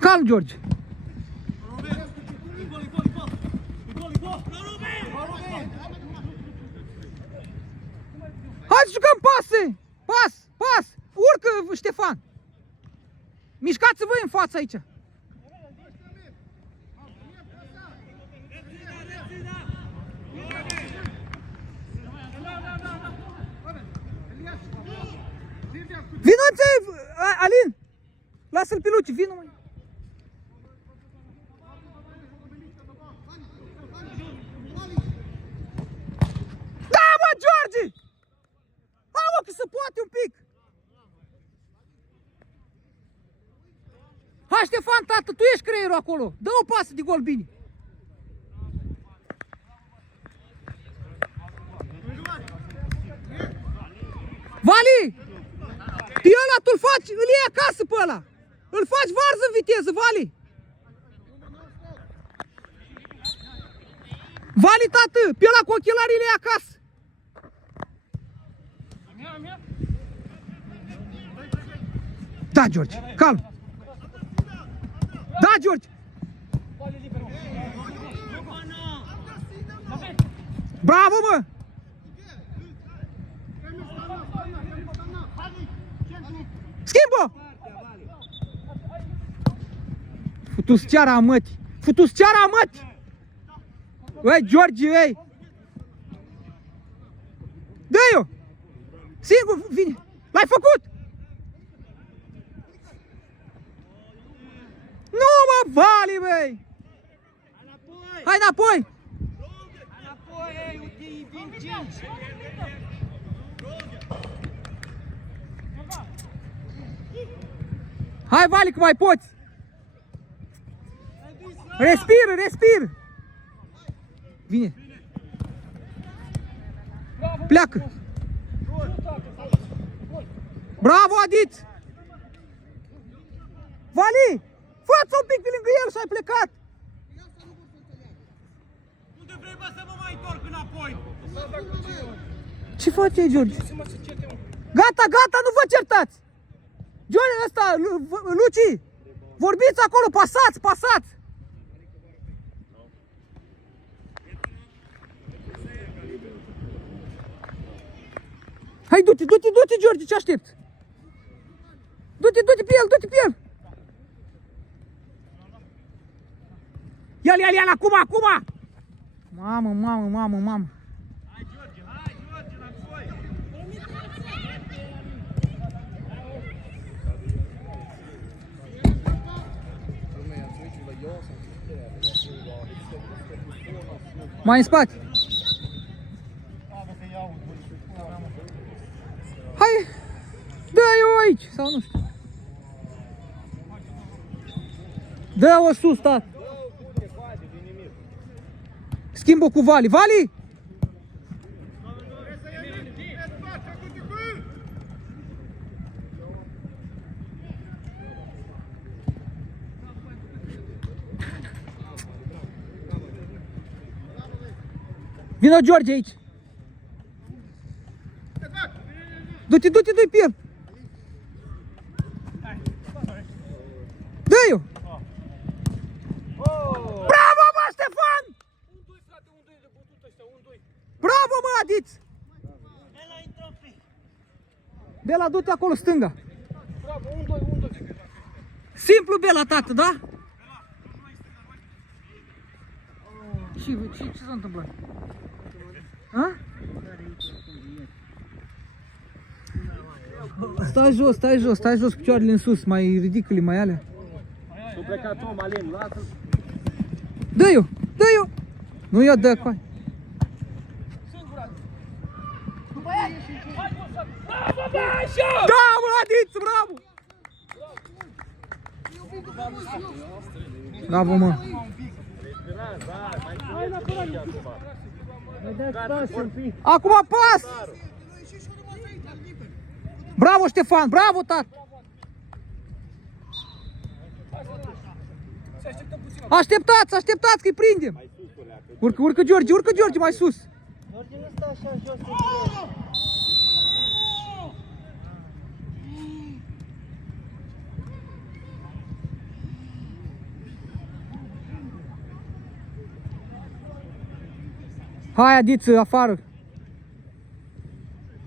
Calm, George. Hai să jucăm pase! Pas! Pas! Urcă, Ștefan! Mișcați-vă în față aici! Vino-ți, Alin! Lasă-l pe Luci, vino mai! Da, mă, George! Hai, mă, că se poate un pic! Hai, Ștefan, tată, tu ești creierul acolo! Dă o pasă de gol bine! Vali! Pe ăla tu-l faci, îl iei acasă pe ăla! Îl faci varză în viteză, Vali! Vali, tată, pe ăla cu ochelarii îl iei acasă! Da, George, calm! Da, George! Bravo, mă! Schimbă! Futu-ți ceara mătii! Futu-ți ceara mătii! Uai, George, uai! Dă-i-o! Singur, vine! L-ai făcut! Nu, mă, Vali, băi! Hai înapoi! Înapoi, ei, vin 5! Hai, Vali, că mai poți! Respiră, respiră! Vine! Pleacă! Bravo, Adiț! Vali! Fă-ți un pic pe lângă el și ai plecat! Unde vrei, bă, să mă mai întorc înapoi? Ce face, George? Gata, gata, nu vă certați! George, ăsta, Luci! Vorbiți acolo, pasați, pasați! Hai, du-te, du-te, du-te, George, ce aștept? Du-te, du-te pe el, du-te pe el! Ia-l, ia-l, ia-l, acum, acum! Mamă, mamă, mamă, mamă! Hai, George, înapoi! Mai în spate! Hai! Dă-i-o aici! Sau nu știu! Dă-o sus, tată! Schimbă cu Vali! Vali! Vino George aici! Du-te, du-te, du-i pe el! Dă-i-o! Bravo, mă, Ștefan! Bravo, mă, Adiț! Bela, du-te acolo, stânga! Simplu, Bela, tată, da? Ce s-a întâmplat? A? Stai jos, stai jos, stai jos, picioarele în sus, mai ridică-le, mai alea. Tu plecat om, Alin, lasă-l. Dă-i-o, dă-i-o! Nu i-o dă, coi. Da, mă, Adiț, bravo! Bravo, mă! Acum pas! Bravo, Ștefan, bravo, tată! Așteptați, așteptați că-i prindem! Urcă, urcă George, urcă George mai sus! George nu stă așa jos. Hai, Adiță, afară.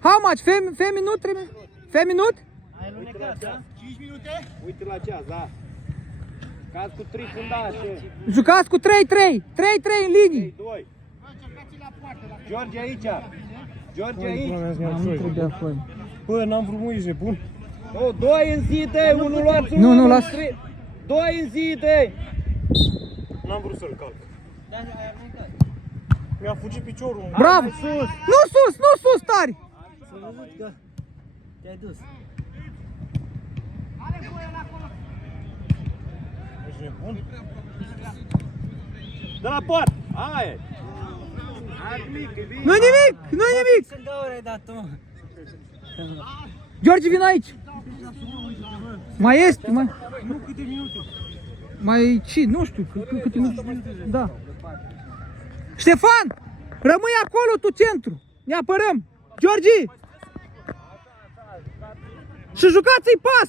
How much? Fe minut trebuie? Fe minut? Ai lunecat, da? 5 minute? Uite la ceas, da. Caz cu 3 fundașe. Jucați cu 3-3. 3-3 în linii. 2. George aici. George aici. Nu trebuia să fac. Bă, n-am vrut muize, bun. Nu, 2 în zi, de, unul luați Nu, unul, las. 2 în zi, de. N-am vrut să-l calc. Mi-a fugit piciorul. Bravo! Nu sus, tari! S-a văzut că te-ai dus. Ești nebun? De la poartă. Hai. Hai mic, e bine. Nu nimic! Ce gaură ai dat tu? George, vin aici! Mai este, mai... Nu, câte minute? Mai ce, nu știu, câte minute. Da. Ștefan! Rămâi acolo, tu centru! Ne apărăm! Georgi! Și jucați-i pas!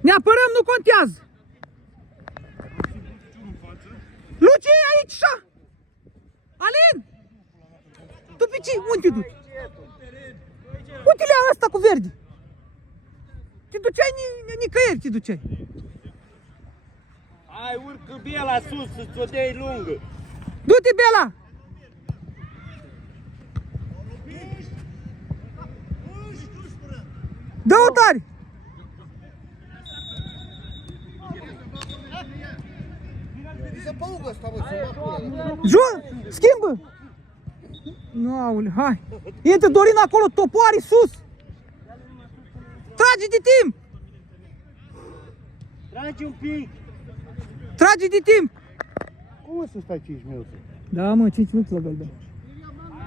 Ne apărăm, nu contează! Luci, aici, așa! Alin! Tu pe ce? Unde te duci? Uite-le ăsta cu verde! Te duceai nicăieri, te duceai! Hai, urcă Bela sus, să-ți o dei lungă. Du-te, Bela! Dă-o tare! Schimbă! Nu, aule, hai! Intră Dorin acolo, topoare sus! Trage de timp! Tragi un pic. Trage de timp! Cum o să stai 5 minute? Da, mă, 5 minute la galben.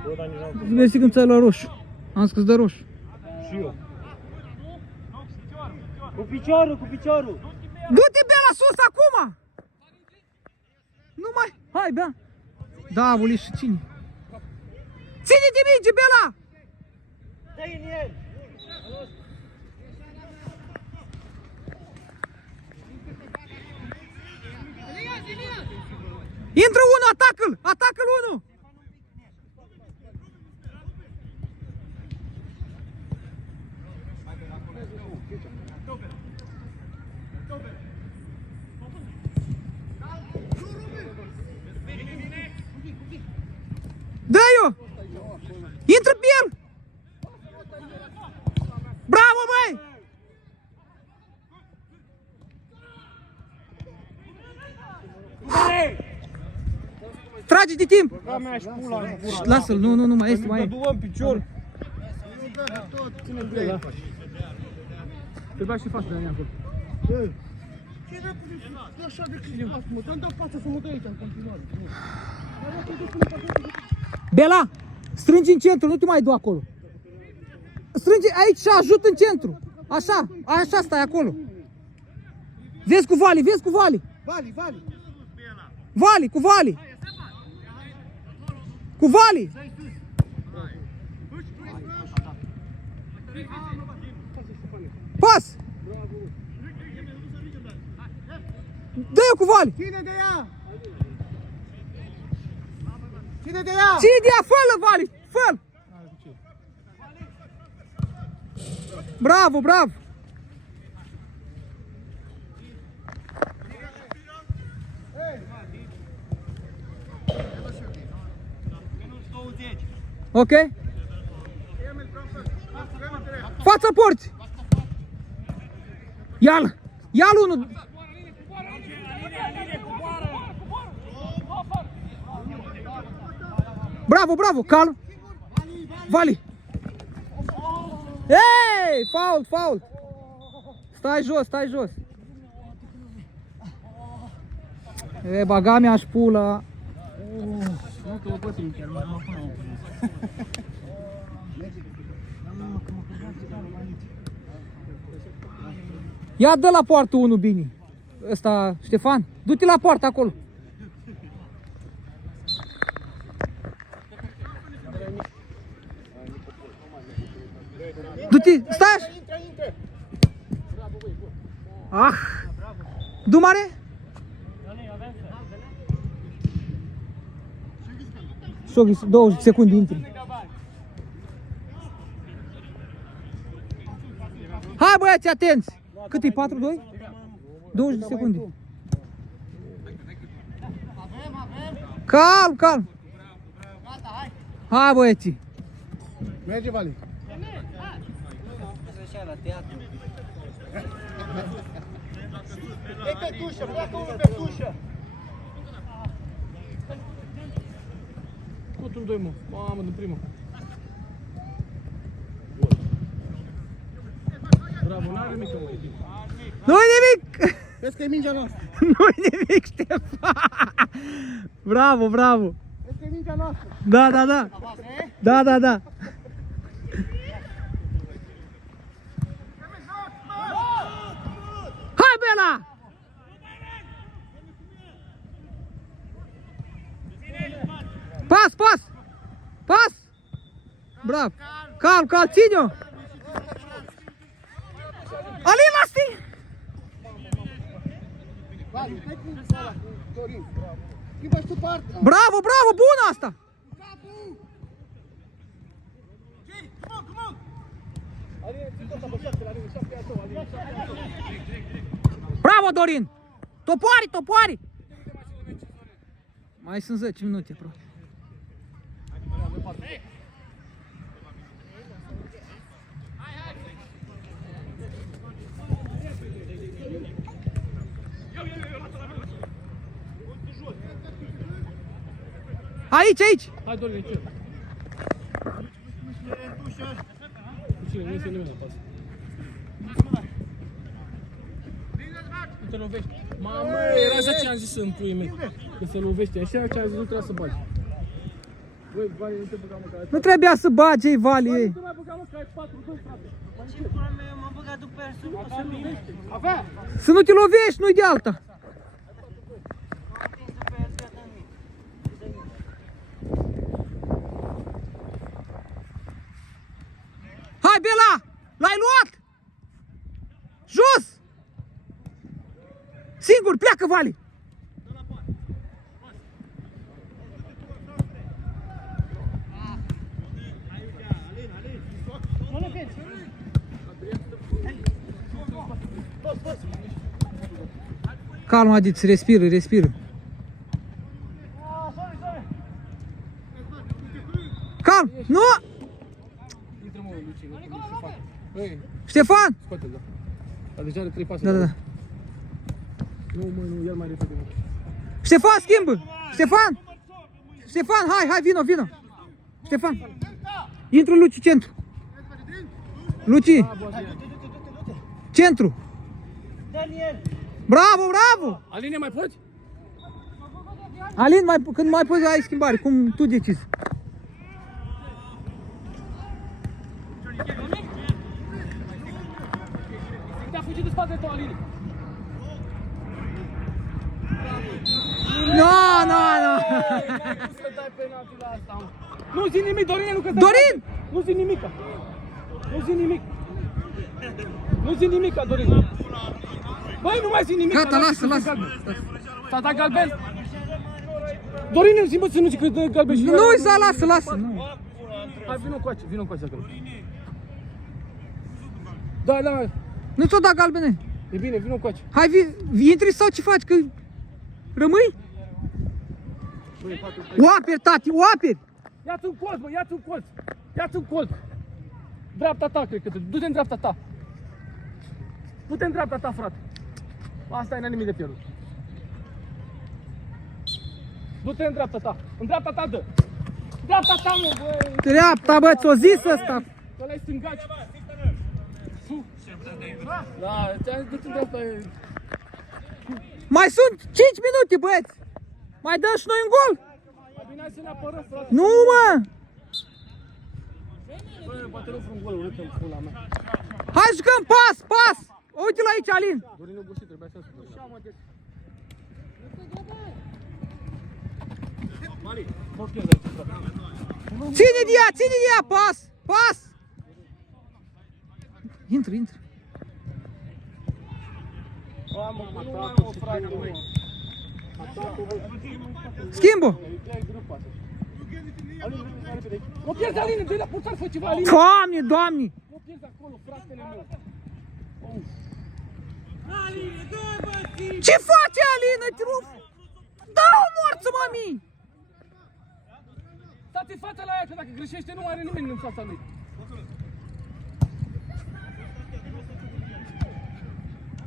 Bă, dar nici n-am. Vezi când ți-ai la roșu. Am zis că-ți dă roșu. Și eu. Cu piciorul. Du-te, Bela, sus, acum! Nu mai... Hai, bea! Da, Vuli, și cine? Ține de minge, Bela! Dă-i în el. Intră unul, atacă-l unul! Dă-i-o! Intră pe el! Bravo, băi! Trage de timp! Lasă-l, nu mai este, mai e. Dă-l picior. Te bagi și faci de la acolo. Așa de cât mă dă față să mă dă aici în continuare. Bela, strângi în centru, nu te mai du acolo. Strângi aici și ajut în centru. Așa stai acolo. Vezi cu Vali. Vali. Vali, cu Vali. Cu Vali. Pas. Dă-i cu Vali. Ține de ea! Ține de ea, fă-l, Vali, fă-l. Bravo! Ok? Fața porții! Ia-l unul! Bravo, calm! Vali! Ei, fault! Stai jos! E, baga mea și pula! Nu, că o pătrim chiar, mai mă până. Ia dă la poartă unul bine. Ăsta, Ștefan, du-te la poartă acolo. Du-te, stai! Ah! Du mare? 20 secunde intri. Hai băieți, atenți! Cât e? 4-2? 20 de secunde. Calm, calm! Hai băieții! Merge, Vali. E pe tușă, pleacă unul pe tușă. Scotul 2, mă. Mamă, din primă. Bravo, n-are nimic, mă. Nu-i nimic! Vezi că e mingea noastră. Nu-i nimic, Ștefan! Bravo, bravo! Vezi că e mingea noastră. Da, da, da! Da, da, da! Hai, Bela! Pas, pas! Pas! Bravo! Calm, calm, ține-o! Alin, lasă-i! Vali, stai cu ăla, cu Dorin. Schimbă și tu partea. Bravo, bravo, bună asta! Bravo, Dorin! Topoari, topoari! Mai sunt 10 minute, aproape. Aici, aici! Hai, Dorin, ce? Cine? Nu este nimeni la pas. Nu te lovești. Mamă, era așa ce am zis în puii mei. Că se lovește. Așa ce am zis, nu trebuia să bagi. Băi, Vali, nu te băga, mă, că ai 4. Nu trebuia să bage ei, Vali, ei. Nu te mai băga, mă, că ai 4-2, frate. Ce pula mea, m-am băgat după el, să nu lovește. Avea! Să nu te lovești, nu-i de alta. M-am atins după el, gata în mine. Hai, Bela! L-ai luat! Jos! Singur, pleacă, Vali! Calm, Adiț, respiră, respiră. Calm, nu! Intră, mă, Luci, nu te să fac. Băi, Ștefan! scoate-l, da. Dar deja are 3 pase. Da, da, da. Nu, mă, nu, el mai repede, mă. Ștefan, schimbă! Ștefan! Ștefan, hai, hai, vino, vino! Ștefan! Intră Luci, centru! Luci! Centru! Daniel! Bravo, bravo! Aline, mai poți? Alin, când mai poți ai schimbare, cum tu decizi. Te-a fugit de spate tău, Aline. No, no, no! N-ai cum să dai penalti la asta, mă. Nu zi nimic, Dorine, nu că Dorin! Nu zi nimica. Nu zi nimic. Nu zi nimica, Dorin. Băi, nu mai zi nimic. Gata, lasă, lasă. S-a dat galben? Dorine, zi, mă, să nu zic că dă galben și... Nu-i să lasă, lasă. Nu. Hai, vină încoace acolo. Da, da, Nu ți-o da galbene. e bine, vină încoace. Hai, intri sau ce faci? Că rămâi? Oaperi, tati, oaperi! Ia-ți un colț, bă, ia-ți un colț. Ia-ți un colț. Dreapta ta, cred că te... Du-te în dreapta ta. Du-te în dreapta ta, frate. Asta e, n-ai nimic de pierdut. Du-te în dreapta ta. În dreapta ta, dă. Dreapta ta, mă, băi. Dreapta, bă, ți-o zis ăsta. Ăla-i stângaci. Da, ți-am zis, du-te în dreapta. Mai sunt 5 minute, băieți. Mai dăm și noi un gol. Mai bine hai să ne apărăm, frate. Nu, mă. Bă, poate nu un gol urât în pula mea. Hai jucăm, pas, pas. Uite-l aici, Alin. Dorin obosit, trebuia să spun. Mari, mă pierd aici, frate. Ține de ea, pas, pas. Intră, intră. Mamă, nu mai mă, frate, mă. Schimbă. Ia-i grupa. Nu pierzi, Alin, dă-i la portar, fă ceva, Alin. Doamne, doamne! Nu pierzi acolo, fratele meu. Ce face Alina, truf? Da-o morță, mami! Stați în fața la ea, că dacă greșește nu are nimeni în fața lui.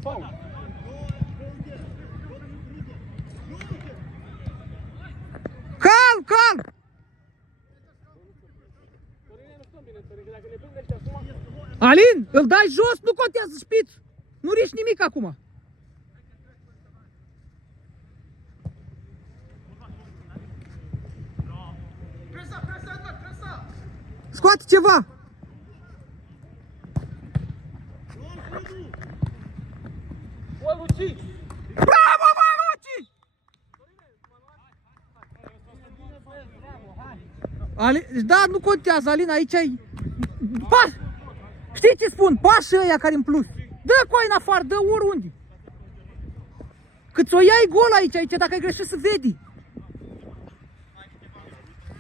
Faul. Calm, calm! Alin, îl dai jos, nu contează șpiț. Nu riști nimic acum. Scoate ceva. O, Luci! Bravo, mă, Luci! Alin, da, nu contează, Alin, aici ai... Știi ce spun? Pași ăia care în plus. Dă coai în afară, dă oriunde. Cât ți-o iai gol aici, dacă ai greșit să vedi.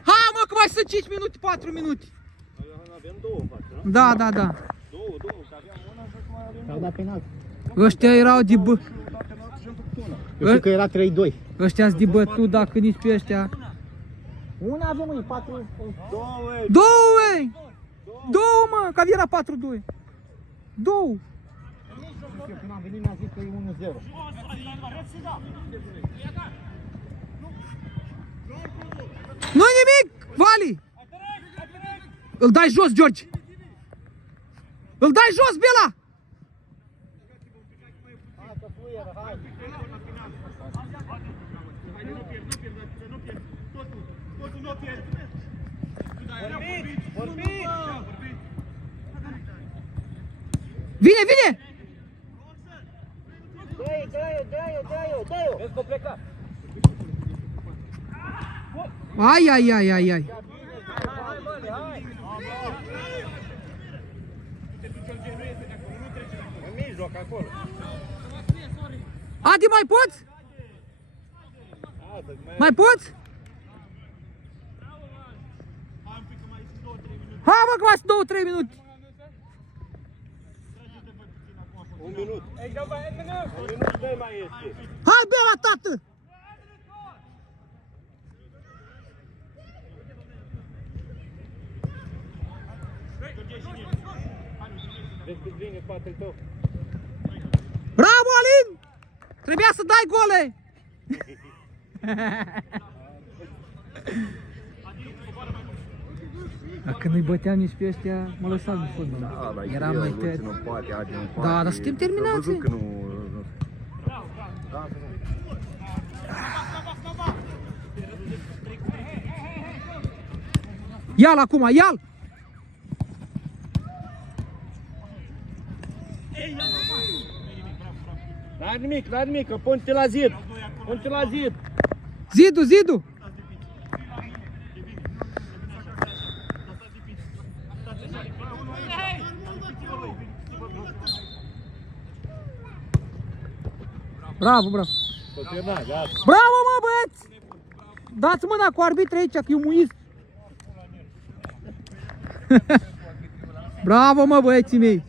Ha, mă, că mai sunt 5 minute, 4 minute. Avem două în față, nu? Da, da, da. Două, că aveam una și acum avem S-au dat penal. Ăștia erau de bă... Eu știu că era 3-2. Ăștia-s de bătut, dacă nici pe ăștia. Una avem, măi, 4. două. Două, mă, că era 4-2. Două. Când am venit mi-a zis că e 1-0. Nu-i nimic, Vali. Îl dai jos, George. Îl dai jos, Bela. Vine, vine. Dă-i. Vezi că pleca. Ai. În mijloc, acolo. Adi, mai poți? Mai poți? Hai, mă, că mai sunt 2-3 minute. Un minut. Un minut, dă mai este. Hai, Bela, tată! Vezi cât vine spatele tău. Bravo, Alin! Trebuia să dai gole! Dacă nu-i băteam nici pe ăștia, mă lăsam în fotbal. Eram mai tăi. Da, dar suntem terminați. Ia-l acum, ia-l! N-ai nimic, că pun-te la zid. Pun-te la zid. Zidu! Bravo! Bravo, mă, băieți! Dați mâna cu arbitrii aici, că e muist. Bravo, mă, băieții mei!